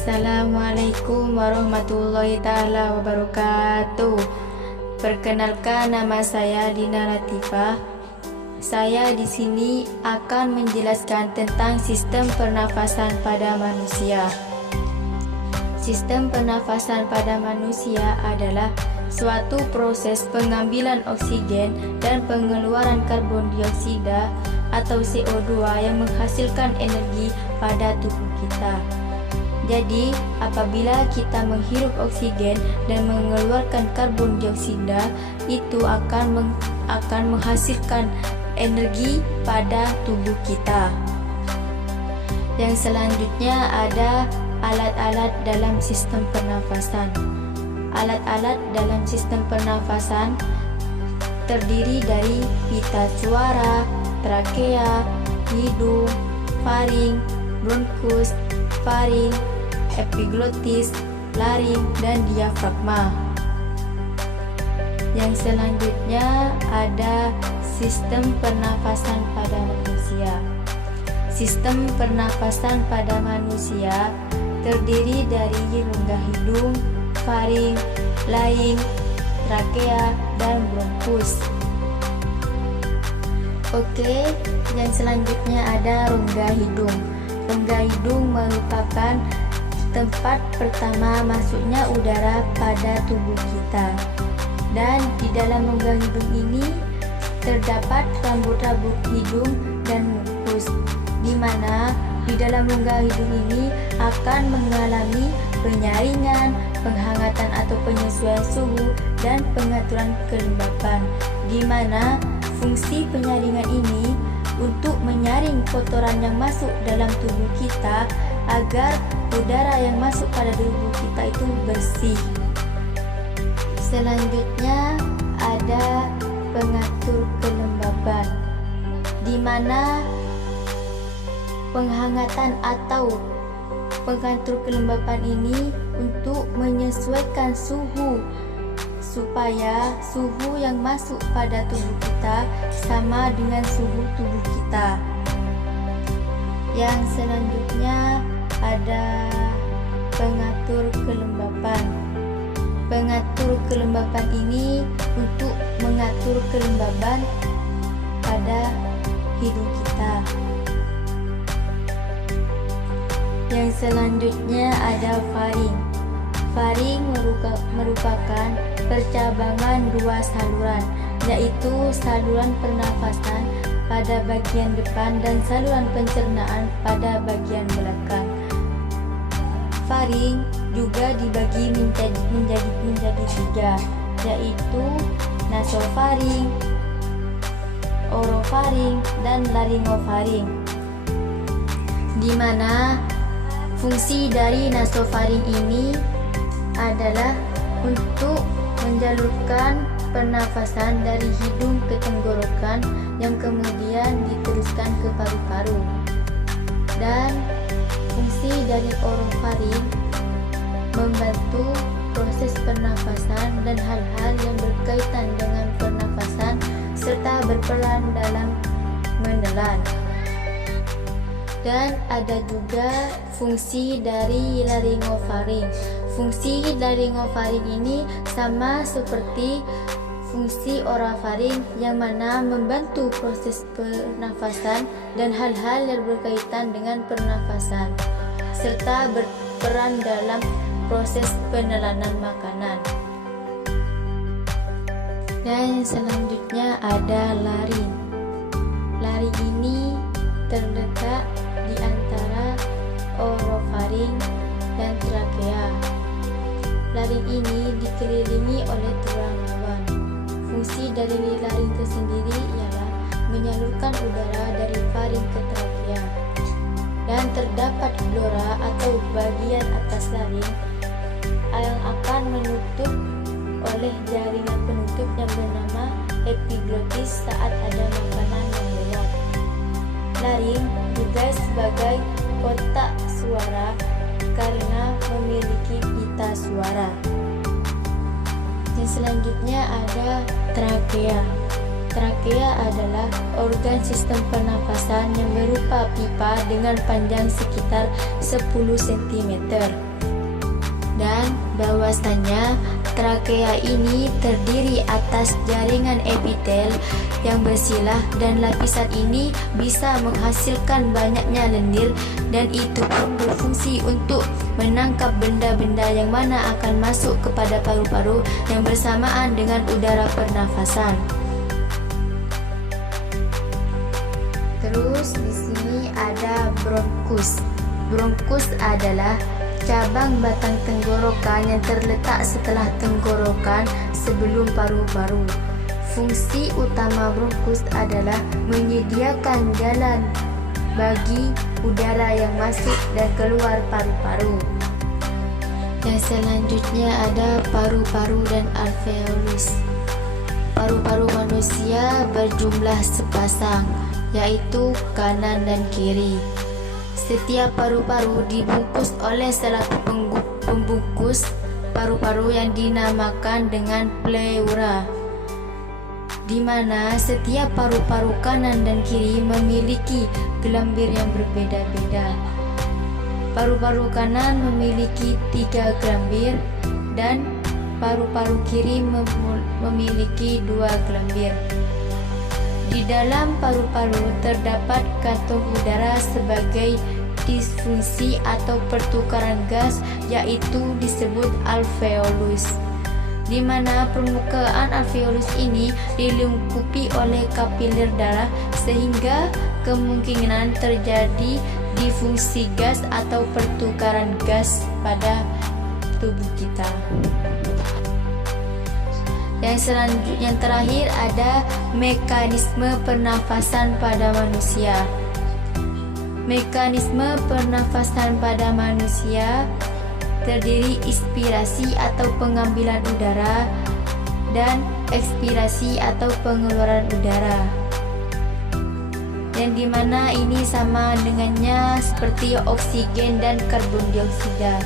Assalamualaikum warahmatullahi ta'ala wabarakatuh. Perkenalkan, nama saya Dina Latifah. Saya di sini akan menjelaskan tentang sistem pernafasan pada manusia. Sistem pernafasan pada manusia adalah suatu proses pengambilan oksigen dan pengeluaran karbon dioksida atau CO2 yang menghasilkan energi pada tubuh kita. Jadi, apabila kita menghirup oksigen dan mengeluarkan karbon dioksida, itu akan menghasilkan energi pada tubuh kita. Yang selanjutnya ada alat-alat dalam sistem pernafasan. Alat-alat dalam sistem pernafasan terdiri dari pita suara, trakea, hidung, faring, bronkus, faring, epiglotis, laring, dan diafragma. Yang selanjutnya ada sistem pernafasan pada manusia. Sistem pernafasan pada manusia terdiri dari rongga hidung, faring, laring, trakea, dan bronkus. Oke, yang selanjutnya ada rongga hidung. Rongga hidung merupakan tempat pertama masuknya udara pada tubuh kita. Dan di dalam rongga hidung ini terdapat rambut-rambut hidung dan mukus, di mana di dalam rongga hidung ini akan mengalami penyaringan, penghangatan atau penyesuaian suhu, dan pengaturan kelembapan, di mana fungsi penyaringan ini untuk menyaring kotoran yang masuk dalam tubuh kita agar udara yang masuk pada tubuh kita itu bersih. Selanjutnya ada pengatur kelembapan, di mana penghangatan atau pengatur kelembapan ini untuk menyesuaikan suhu supaya suhu yang masuk pada tubuh kita sama dengan suhu tubuh kita. Yang selanjutnya ada pengatur kelembapan. Pengatur kelembapan ini untuk mengatur kelembaban pada hidung kita. Yang selanjutnya ada faring. Faring merupakan percabangan dua saluran, yaitu saluran pernafasan pada bagian depan dan saluran pencernaan pada bagian belakang. Faring juga dibagi menjadi tiga, yaitu nasofaring, orofaring, dan laringofaring. Di mana fungsi dari nasofaring ini adalah untuk menjalurkan pernafasan dari hidung ke tenggorokan yang kemudian diteruskan ke paru-paru. Dan fungsi dari orofaring membantu proses pernafasan dan hal-hal yang berkaitan dengan pernafasan serta berperan dalam menelan. Dan ada juga fungsi dari laringofaring. Fungsi laringofaring ini sama seperti fungsi orofaring yang mana membantu proses pernafasan dan hal-hal yang berkaitan dengan pernafasan serta berperan dalam proses penelanan makanan. Dan selanjutnya ada laring. Laring ini terletak di antara orofaring dan trakea. Laring ini dikelilingi oleh tulang awan. Fungsi dari laring tersendiri ialah menyalurkan udara dari faring ke trakea. Dan terdapat pleura atau bagian atas laring yang akan menutup oleh jaringan penutup yang bernama epiglotis saat ada makanan yang lewat. Laring juga sebagai kotak suara karena memiliki pita suara. Yang selanjutnya ada trakea. Trakea adalah organ sistem pernafasan yang berupa pipa dengan panjang sekitar 10 cm. dan bahwasanya trakea ini terdiri atas jaringan epitel yang bersilah, dan lapisan ini bisa menghasilkan banyaknya lendir, dan itu pun berfungsi untuk menangkap benda-benda yang mana akan masuk kepada paru-paru yang bersamaan dengan udara pernafasan. Terus di sini ada bronkus. Bronkus adalah cabang batang tenggorokan yang terletak setelah tenggorokan sebelum paru-paru. Fungsi utama bronkus adalah menyediakan jalan bagi udara yang masuk dan keluar paru-paru. Yang selanjutnya ada paru-paru dan alveolus. Paru-paru manusia berjumlah sepasang, yaitu kanan dan kiri. Setiap paru-paru dibungkus oleh satu pembungkus paru-paru yang dinamakan dengan pleura, di mana setiap paru-paru kanan dan kiri memiliki gelambir yang berbeda-beda. Paru-paru kanan memiliki 3 gelambir dan paru-paru kiri memiliki 2 gelambir. Di dalam paru-paru terdapat kantong udara sebagai disfungsi atau pertukaran gas, yaitu disebut alveolus, di mana permukaan alveolus ini dilingkupi oleh kapiler darah sehingga kemungkinan terjadi difungsi gas atau pertukaran gas pada tubuh kita. Yang selanjutnya, yang terakhir ada mekanisme pernafasan pada manusia. Mekanisme pernafasan pada manusia terdiri inspirasi atau pengambilan udara dan ekspirasi atau pengeluaran udara, yang dimana ini sama dengannya seperti oksigen dan karbon dioksida.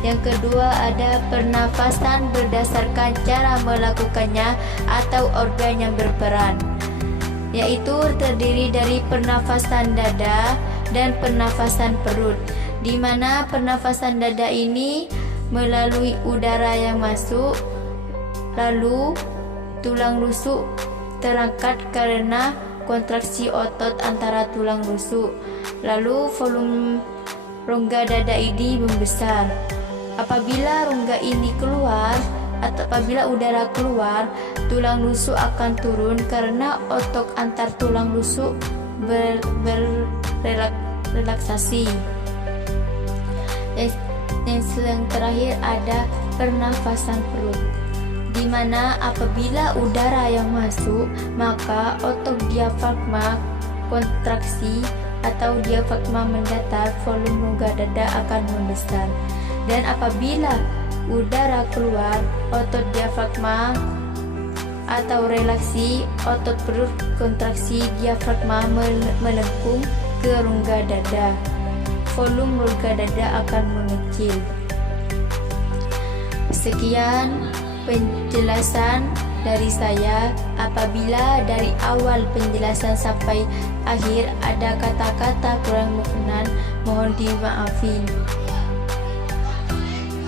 Yang kedua ada pernafasan berdasarkan cara melakukannya atau organ yang berperan, yaitu terdiri dari pernafasan dada dan pernafasan perut, di mana pernafasan dada ini melalui udara yang masuk, lalu tulang rusuk terangkat karena kontraksi otot antara tulang rusuk, lalu volume rongga dada ini membesar. Apabila rongga ini keluar atau apabila udara keluar, tulang rusuk akan turun karena otot antar tulang rusuk relaksasi. Yang terakhir ada pernafasan perut, di mana apabila udara yang masuk, maka otot diafragma kontraksi atau diafragma mendatar, volume rongga dada akan membesar. Dan apabila udara keluar, otot diafragma atau relaksi, otot perut kontraksi, diafragma melengkung ke rongga dada, volume rongga dada akan mengecil. Sekian penjelasan dari saya. Apabila dari awal penjelasan sampai akhir ada kata-kata kurang berkenan, mohon dimaafin.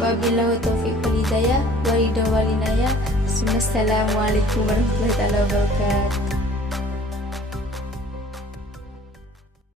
Wabillahi taufiq wal hidayah, wa ridha wal inayah. Assalamualaikum warahmatullahi wabarakatuh.